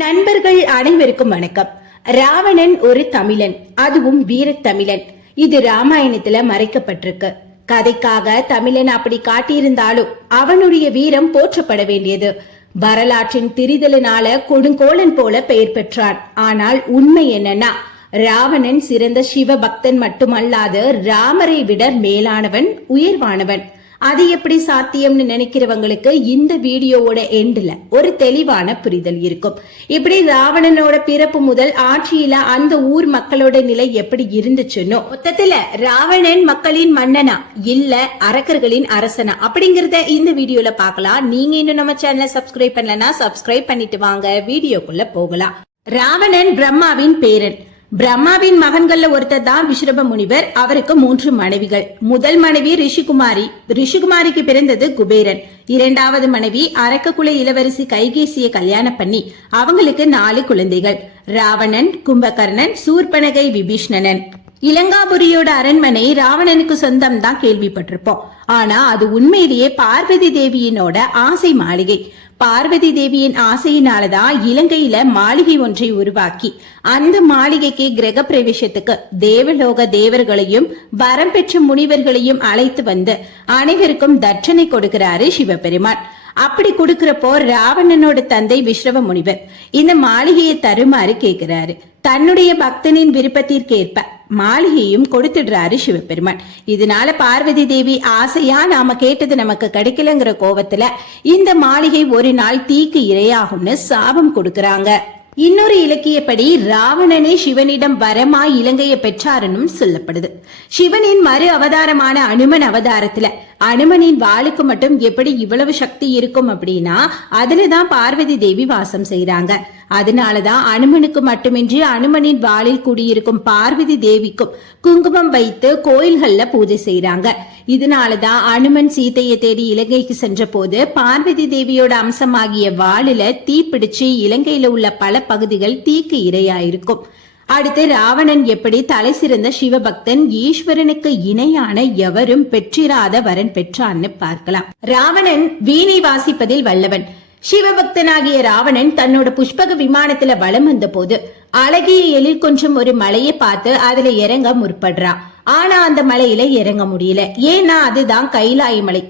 நண்பர்கள் அனைவருக்கும் வணக்கம். ராவணன் ஒரு தமிழன் அதுவும் வீரத்தமிழன் இது ராமாயணத்துல மறைக்கப்பட்டிருக்கு. கதைக்காக தமிழன் அப்படி காட்டியிருந்தாலும் அவனுடைய வீரம் போற்றப்பட வேண்டியது. வரலாற்றின் திரிதலினால கொடுங்கோலன் போல பெயர் பெற்றான். ஆனால் உண்மை என்னன்னா ராவணன் சிறந்த சிவ பக்தன் மட்டுமல்லாது ராமரை விட மேலானவன் உயர்வானவன். அது எப்படி சாத்தியம்னு நினைக்கிறவங்களுக்கு இந்த வீடியோவோட எண்ட்ல ஒரு தெளிவான புரிதல் இருக்கும். இப்படி ராவணனோட பிறப்பு முதல் ஆட்சியில அந்த ஊர் மக்களோட நிலை எப்படி இருந்துச்சுன்னோ மொத்தத்துல ராவணன் மக்களின் மன்னனா இல்ல அரக்கர்களின் அரசனா அப்படிங்கறத இந்த வீடியோல பார்க்கலாம். நீங்க இன்னும் நம்ம சேனலை சப்ஸ்கிரைப் பண்ணலன்னா சப்ஸ்கிரைப் பண்ணிட்டு வாங்க வீடியோக்குள்ள போகலாம். ராவணன் பிரம்மாவின் பேரன். பிரம்மாவின் மகன்கள்ல ஒருத்தர் தான் விஸ்ரப முனிவர் அவருக்கு மூன்று மனைவிகள். முதல் மனைவி ரிஷிகுமாரி. ரிஷிகுமாரிக்கு பிறந்தது குபேரன். இரண்டாவது மனைவி அரக்ககுல இளவரசி கைகேசிய கல்யாணம் பண்ணி அவங்களுக்கு நாலு குழந்தைகள். ராவணன் கும்பகர்ணன் சூர்பனகை விபீஷ்ணனன். இலங்காபுரியோட அரண்மனை ராவணனுக்கு சொந்தம் தான் கேள்விப்பட்டிருப்போம். ஆனா அது உண்மையிலேயே பார்வதி தேவியினோட ஆசை மாளிகை. பார்வதி தேவியின் ஆசையினாலதான் இலங்கையில மாளிகை ஒன்றை உருவாக்கி. அந்த மாளிகைக்கு கிரக பிரவேசத்துக்கு தேவலோக தேவர்களையும் வரம் பெற்ற முனிவர்களையும் அழைத்து வந்து அனைவருக்கும் தட்சணை கொடுக்கிறாரு சிவபெருமான். அப்படி கொடுக்கிறப்போ ராவணனோட தந்தை விஸ்ரவ முனிவர் இந்த மாளிகையை தருமாறு கேட்கிறாரு. தன்னுடைய பக்தனின் விருப்பத்திற்கேற்ப மாளிகையும் கொடுத்துடுறாரு சிவபெருமான். இதனால பார்வதி தேவி ஆசையா நாம கேட்டது நமக்கு கிடைக்கலங்கிற கோவத்துல இந்த மாளிகை ஒரு நாள் தீக்கு இரையாகும்னு சாபம் கொடுக்கறாங்க. இன்னொரு இலக்கியப்படி ராவணனே சிவனிடம் வரமாய் இலங்கையை பெற்றாருன்னு சொல்லப்படுது. சிவனின் மறு அவதாரமான அனுமன் அவதாரத்துல அனுமனின் வாளுக்கு மட்டும் எப்படி இவ்வளவு சக்தி இருக்கும் அப்படின்னா அதுலதான் பார்வதி தேவி வாசம் செய்யறாங்க அதனாலதான் அனுமனுக்கு மட்டுமின்றி அனுமனின் வாளில் குடியிருக்கும் பார்வதி தேவிக்கும் குங்குமம் வைத்து கோயில்கள்ல பூஜை செய்யறாங்க இதனாலதான் அனுமன் சீதையை தேடி இலங்கைக்கு சென்ற போது பார்வதி தேவியோட அம்சமாகிய வாளில தீப்பிடிச்சு இலங்கையில உள்ள பல பகுதிகள் தீக்கு இரையாயிருக்கும். அடுத்து ராவணன் எப்படி தலை சிறந்த சிவபக்தன் ஈஸ்வரனுக்கு இணையான எவரும் பெற்றிராத வரன் பெற்றான்னு பார்க்கலாம். ராவணன் வீணை வாசிப்பதில் வல்லவன். சிவபக்தனாகிய ராவணன் தன்னோட புஷ்பக விமானத்துல வலம் வந்த போது அழகிய எழில் கொஞ்சம் ஒரு மலையை பார்த்து அதுல இறங்க முற்படுறான் ஆனா அந்த மலையில இறங்க முடியல. ஏன்னா அதுதான் கைலாய மலை.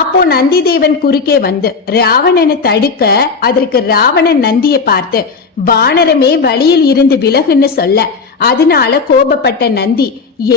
அப்போ நந்தி தேவன் குறுக்கே வந்து ராவணனை தடுக்க அதற்கு ராவணன் நந்தியை பார்த்து வானரமே வழியில் இருந்து விலகுன்னு சொல்ல. அதனால கோபப்பட்ட நந்தி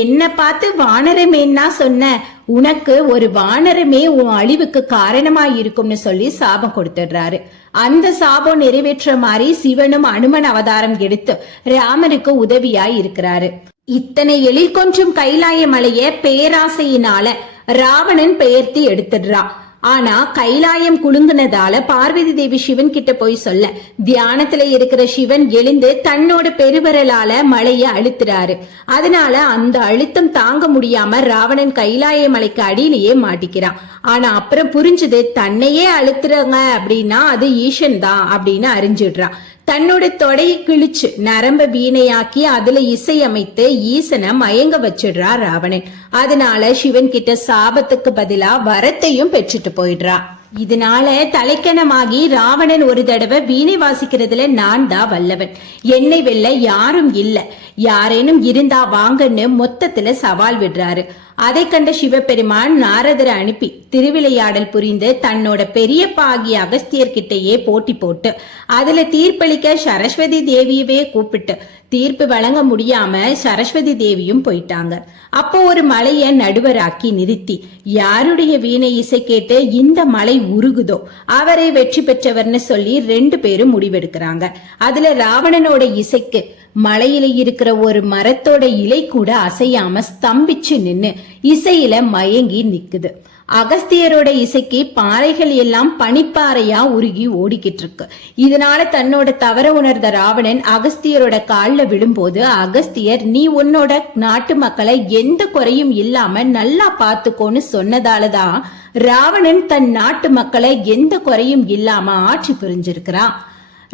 என்ன பார்த்து வானரமேன்னா சொன்ன? உனக்கு ஒரு வானரமே உன் அழிவுக்கு காரணமா இருக்கும்னு சொல்லி சாபம் கொடுத்துடுறாரு. அந்த சாபம் நிறைவேற்ற மாதிரி சிவனும் அனுமன் அவதாரம் எடுத்து ராமனுக்கு உதவியாய் இருக்கிறாரு. இத்தனை எழில் கொஞ்சம் கைலாய மலைய பேராசையினால ராவணன் பெயர்த்தி எடுத்துடுறான் ஆனா கைலாயம் குலுங்குனதால பார்வதி தேவி சிவன் கிட்ட போய் சொல்ல தியானத்துல இருக்கிற சிவன் எழுந்து தன்னோட பெருவரலால மலைய அழுத்துறாரு. அதனால அந்த அழுத்தம் தாங்க முடியாம ராவணன் கைலாய மலைக்கு அடியிலேயே மாட்டிக்கிறான். ஆனா அப்புறம் புரிஞ்சது தன்னையே அழுத்துறாங்க அப்படின்னா அது ஈசன் தான் அப்படின்னு அறிஞ்சிடுறான். தன்னோட தொடையை கிழிச்சு நரம்ப வீணையாக்கி அதுல இசையமைத்து ஈசனை மயங்க வச்சிடுறா ராவணன். அதனால சிவன் கிட்ட சாபத்துக்கு பதிலா வரத்தையும் பெற்றுட்டு போயிடுறா. இதனால தலைக்கணமாகி ராவணன் ஒரு தடவை வீணை வாசிக்கிறதுல நான் தான் வல்லவன். என்னை வெல்ல யாரும் இல்ல. யாரேனும் இருந்தா வாங்கன்னு மொத்தத்துல சவால் விடுறாரு. அதை கண்ட சிவபெருமான் நாரதரை அனுப்பி திருவிளையாடல் புரிந்து தன்னோட பெரியப்பா ஆகிய அகஸ்தியர்கிட்டயே போட்டி போட்டு அதுல தீர்ப்பளிக்க சரஸ்வதி தேவியவே கூப்பிட்டு தீர்ப்பு வழங்க முடியாம சரஸ்வதி தேவியும் போயிட்டாங்க. அப்போ ஒரு மலைய நடுவராக்கி நிறுத்தி. யாருடைய வீணை இசை கேட்டு இந்த மலை உருகுதோ? அவரை வெற்றி பெற்றவர்னு சொல்லி ரெண்டு பேரும் முடிவெடுக்கிறாங்க. அதுல ராவணனோட இசைக்கு மலையில இருக்கிற ஒரு மரத்தோட இலை கூட அசையாம ஸ்தம்பிச்சு நின்னு இசையில மயங்கி நிக்குது. அகஸ்தியரோட இசைக்கு பாறைகள் எல்லாம் பனிப்பாறையா உருகி ஓடிக்கிட்டு இருக்கு இதனால தன்னோட தவற உணர்ந்த ராவணன் அகஸ்தியரோட காலில் விழும்போது அகஸ்தியர் நீ உன்னோட நாட்டு மக்களை எந்த குறையும் இல்லாம நல்லா பார்த்துக்கோன்னு சொன்னதாலதான் ராவணன் தன் நாட்டு மக்களை எந்த குறையும் இல்லாம ஆட்சி புரிஞ்சிருக்கிறான்.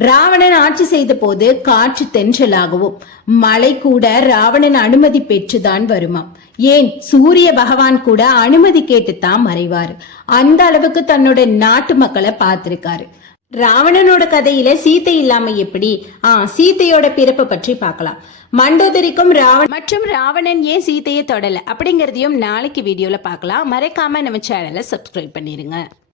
ராவணன் ஆட்சி செய்த போது காற்று தென்றலாகவும். மழை கூட ராவணன் அனுமதி பெற்றுதான் வருமாம். ஏன்? சூரிய பகவான் கூட அனுமதி கேட்டுத்தான் மறைவாரு. அந்த அளவுக்கு தன்னோட நாட்டு மக்களை பார்த்திருக்காரு. ராவணனோட கதையில சீதை இல்லாம எப்படி? ஆ சீதையோட பிறப்பு பற்றி பார்க்கலாம். மண்டோதரிக்கும் ராவணன் மற்றும் ராவணன் ஏன் சீதையை தொடல? அப்படிங்கறதையும் நாளைக்கு வீடியோல பார்க்கலாம். மறைக்காம நம்ம சேனலை சப்ஸ்கிரைப் பண்ணிருங்க.